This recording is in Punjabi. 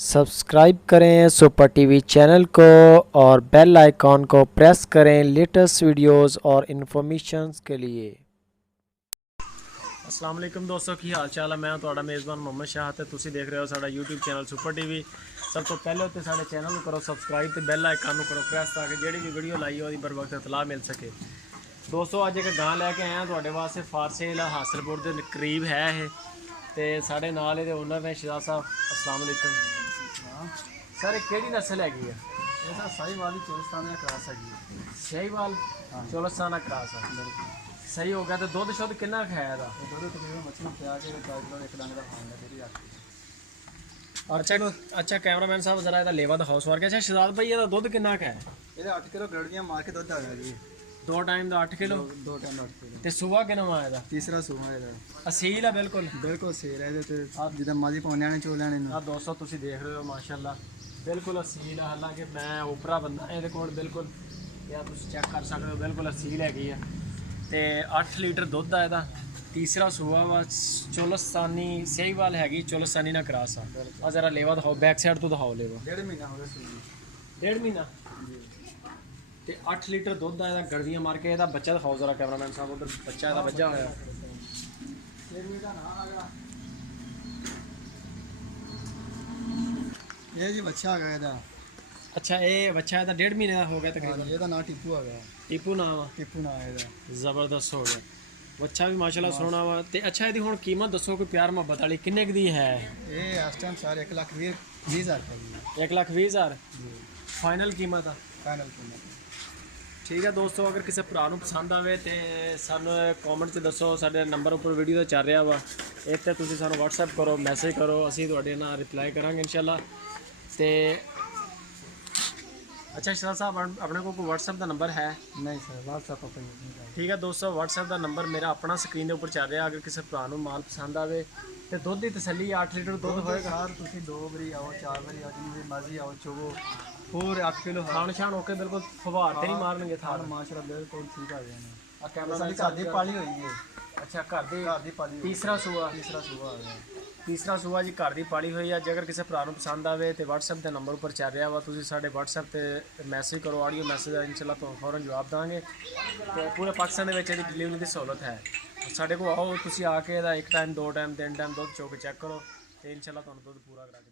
सब्सक्राइब करें सुपर टीवी चैनल को और बेल आइकॉन को प्रेस करें लेटेस्ट वीडियोस और इन्फॉर्मेशंस के लिए। अस्सलाम वालेकुम दोस्तों, की हाल चाल है। मैं ਤੁਹਾਡਾ मेज़बान मोहम्मद शाह ਤੇ ਤੁਸੀਂ ਦੇਖ ਰਹੇ ਹੋ ਸਾਡਾ YouTube ਚੈਨਲ ਸੁਪਰ ਟੀਵੀ। ਸਭ ਤੋਂ ਪਹਿਲੇ ਉੱਤੇ ਸਾਡੇ ਚੈਨਲ ਨੂੰ ਕਰੋ ਸਬਸਕ੍ਰਾਈਬ ਤੇ ਬੈਲ ਆਈਕਨ ਨੂੰ ਕਰੋ ਪ੍ਰੈਸ ਤਾਂ ਕਿ ਜਿਹੜੀ ਵੀ ਵੀਡੀਓ ਲਾਈ ਉਹਦੀ बर वक्त इतला मिल सके। दोस्तों ਅੱਜ ਇੱਕ ਗਾਂ ਲੈ ਕੇ ਆਇਆ ਤੁਹਾਡੇ ਵਾਸਤੇ ਫਾਰ ਸੇਲ ਹਾਸਲਪੁਰ ਦੇ ਕਰੀਬ ਹੈ ਇਹ ਤੇ ਸਾਡੇ ਨਾਲ ਇਹਦੇ ਓਨਰ ਨੇ ਸ਼ਿਜ਼ਾਦ ਸਾਹਿਬ। अस्सलाम वालेकुम सर, केड़ी नस्ल हैगी है? ये सर साहिवाल ही चोलिस्तान क्रॉस हैगी। शाहीवाल चोलिस्तान क्रॉस है। सही हो गया। तो दुध शुद्ध कितना खाया था? दुध तकरीबन मछली प्याज के 4 किलो एक डंग का खाना तेरी आती। अच्छा कैमरामैन साहब जरा ਇਹਦਾ ਲੇਵਾ ਦਿਖਾਓ ਸਵਾਰ ਕੇ। ਅੱਛਾ ਸ਼ਿਜ਼ਾਦ ਭਾਈ ਇਹਦਾ ਦੁੱਧ ਕਿੰਨਾ ਹੈ? ਇਹਦਾ 8 ਕਿਲੋ ਗੜੜੀਆਂ ਮਾਰ ਕੇ ਦੁੱਧ ਆ ਗਿਆ ਜੀ। ਦੋ ਟਾਈਮ ਦਾ 8 ਕਿਲੋ। ਦੋ ਟਾਈਮ ਦਾ 8 ਕਿਲੋ। ਤੇ ਸੂਆ ਕਿੰਨਾ ਆਇਆ ਇਹਦਾ? ਤੀਸਰਾ ਸੂਆ ਇਹਦਾ। ਅਸੀਲ ਹੈ ਬਿਲਕੁਲ। ਬਿਲਕੁਲ ਸੇਲ ਹੈ ਇਹਦੇ ਤੇ ਜਿੱਦਾਂ ਮਾਜੀ ਪਾਉਣਿਆਂ ਨੇ ਚੋਲਿਆਂ ਨੇ। ਆ ਦੋਸਤੋ ਤੁਸੀਂ ਦੇਖ ਰਹੇ ਹੋ ਮਾਸ਼ਾਅੱਲਾ ਬਿਲਕੁਲ ਅਸੀਲ ਹੈ। ਹਾਲਾਂਕਿ ਮੈਂ ਉਪਰਾ ਬੰਦਾ ਇਹਦੇ ਕੋਲ ਬਿਲਕੁਲ ਯਾ ਤੁਸੀਂ ਚੈੱਕ ਕਰ ਸਕਦੇ ਹੋ ਬਿਲਕੁਲ ਅਸੀਲ ਹੈਗੀ ਆ ਤੇ 8 ਲੀਟਰ ਦੁੱਧ ਆ ਇਹਦਾ। ਤੀਸਰਾ ਸੂਆ ਵਾ ਚੋਲਿਸਤਾਨੀ ਸਹੀਵਾਲ ਹੈਗੀ ਚੋਲਿਸਤਾਨੀ ਨਾਲ ਕਰਾਸ ਆ। ਆ ਜ਼ਰਾ ਲੇਵਾ ਦਿਖਾਓ ਬੈਕ ਸਾਈਡ ਤੋਂ ਦਿਖਾਓ ਲੇਵਾ। 1.5 ਮਹੀਨਾ ਹੋ ਗਿਆ ਸੂਈ। 1.5 ਮਹੀਨਾ ਤੇ 8 ਲੀਟਰ ਦੁੱਧ ਆ ਇਹਦਾ। ਗੜਵੀਆਂ ਮਾਰ ਕੇ ਇਹਦਾ ਬੱਚਾ ਦਿਖਾਓ ਜ਼ਰਾ ਕੈਮਰਾਮੈਨ ਸਾਹਿਬ। ਉਧਰ ਬੱਚਾ ਇਹਦਾ ਵੱਜਾ ਹੋਇਆ। ਇਹ ਜੀ ਬੱਚਾ ਆ ਗਿਆ ਇਹਦਾ। ਅੱਛਾ ਇਹ ਬੱਚਾ ਇਹਦਾ 1.5 ਮਹੀਨੇ ਦਾ ਹੋ ਗਿਆ ਤਕਰੀਬਨ। ਇਹਦਾ ਨਾਂ ਟਿੱਪੂ ਆ ਗਿਆ। ਟੀਪੂ ਨਾਮ ਆ। ਟਿੱਪੂ ਨਾਂ ਇਹਦਾ। ਜ਼ਬਰਦਸਤ ਹੋ ਗਿਆ। ਬੱਚਾ ਵੀ ਮਾਸ਼ਾਅੱਲਾ ਸੋਹਣਾ ਵਾ। ਤੇ ਅੱਛਾ ਇਹਦੀ ਹੁਣ ਕੀਮਤ ਦੱਸੋ ਕੋਈ ਪਿਆਰ ਮੁਹੱਬਤ ਵਾਲੀ ਕਿੰਨੇ ਕੁ ਦੀ ਹੈ? ਇਹ ਇਸ ਟਾਈਮ ਸਾਰੇ 1,20,000 ਰੁਪਏ ਦੀ। 1,20,000 ਫਾਈਨਲ ਕੀਮਤ ਆ। ਫਾਈਨਲ ਕੀਮਤ ਠੀਕ ਹੈ ਦੋਸਤੋ, ਅਗਰ ਕਿਸੇ ਭਰਾ ਨੂੰ ਪਸੰਦ ਆਵੇ ਤੇ ਸਾਨੂੰ ਕਮੈਂਟ 'ਚ ਦੱਸੋ। ਸਾਡੇ ਨੰਬਰ ਉੱਪਰ ਵੀਡੀਓ ਦਾ ਚੱਲ ਰਿਹਾ ਵਾ, ਇੱਥੇ ਤੁਸੀਂ ਸਾਨੂੰ WhatsApp ਕਰੋ, ਮੈਸੇਜ ਕਰੋ, ਅਸੀਂ ਤੁਹਾਡੇ ਨਾਲ ਰਿਪਲਾਈ ਕਰਾਂਗੇ ਇਨਸ਼ਾਅੱਲਾ। ਤੇ अच्छा शराब साहब अपने को कोई WhatsApp का नंबर है? नहीं सर, WhatsApp पर नहीं। ठीक है दोस्तों, WhatsApp का नंबर मेरा अपना स्क्रीन के उपर चल रहा। अगर किसी भरा माल पसंद आए तो दुध की तसली 8 लीटर दुध होएगा। यार तुम 2 बारी आओ 4 बारी आओ जिन्नी मर्जी आओ चोगो पूरे 8 किलो खान शान होके बिल्कुल फवार तो नहीं मारनगे थान माशाल्लाह बिल्कुल ठीक आ जाने। आ कैमरा साडी घर दी पाली होई है। अच्छा घर दी पाली। तीसरा सूआ आ गया। तीसरा सूआ जी घर की पाली हुई है। जे अगर किसी भरा पसंद आए तो WhatsApp के नंबर पर चल रहा वा, तुसीं साडे WhatsApp ते मैसेज करो, ऑडियो मैसेज इंशाल्लाह तो फौरन जवाब देंगे। तो पूरे पाकिस्तान के डिलीवरी की सहूलत है। साडे को आओ, तुसीं आके एक टाइम 2 टाइम 3 टाइम दुध चो के चेक करो तो इंशाल्लाह तुहानूं दुध पूरा करा के